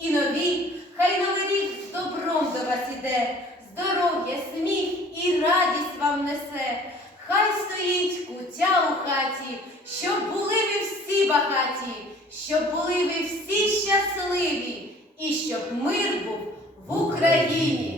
і нові, хай новий рік з добром до вас іде, здоров'я, сміх і радість вам несе. Хай стоїть кутя у хаті, щоб були ви всі багаті, щоб були ви всі щасливі і щоб мир був в Україні.